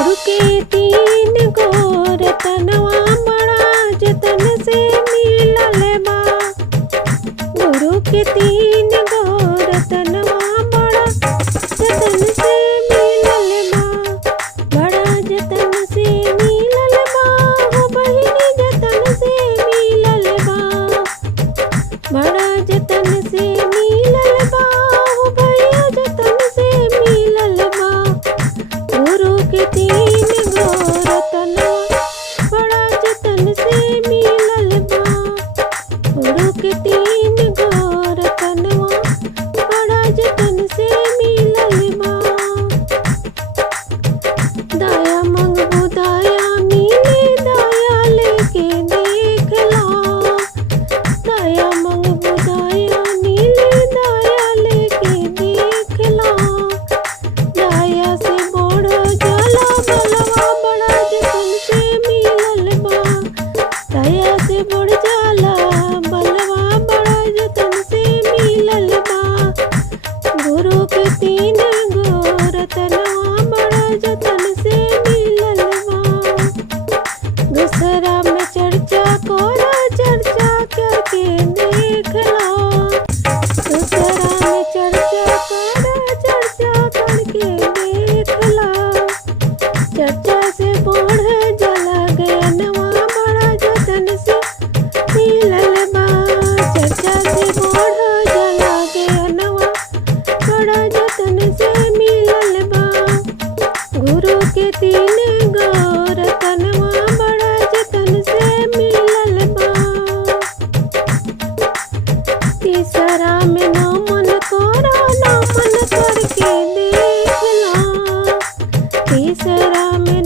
गुरु के तीन गोर तनवा बड़ा जतन से मिलल बा। गुरु के तीन गोर तनवा बड़ा जतन से मिलल बा। बड़ा जतन से मिलल बा हो बहिनी जतन से मिलल बा। बड़ा जतन से मिलल बा हो भैया जतन से मिलल बा। गुरु के तीन गोर तनवा बड़ा जतन से मिलल बा। गुरु के तीन गोर तनवा बड़ा जतन से मिलल बा। दया मंगबू दया मिले दया लेके देख ला। दया मंगबू दया मिले दया लेके देख ला। दया से बढ़ जाला बलवा बड़ा जतन से मिलल बा। दया से बढ़ जाला बलवा बड़ा जतन से मिलल बा। गुरु के तीन गोर तनवा बड़ा जतन से मिलल बा। दूसरा में चर्चा कोरा चर्चा करके देख लो। दूसरा में चर्चा कोरा चर्चा करके देख लो। चर्चा से बढ़ जला ज्ञानवा बड़ा जतन से मिलल बा। चर्चा से बढ़ जला ज्ञानवा बड़ा जतन से मिलल बा। गुरु के तीन गोर तनवा बड़ा जतन से मिलल बा। तीसरा में नमन करो नमन करके देख ला। तीसरा में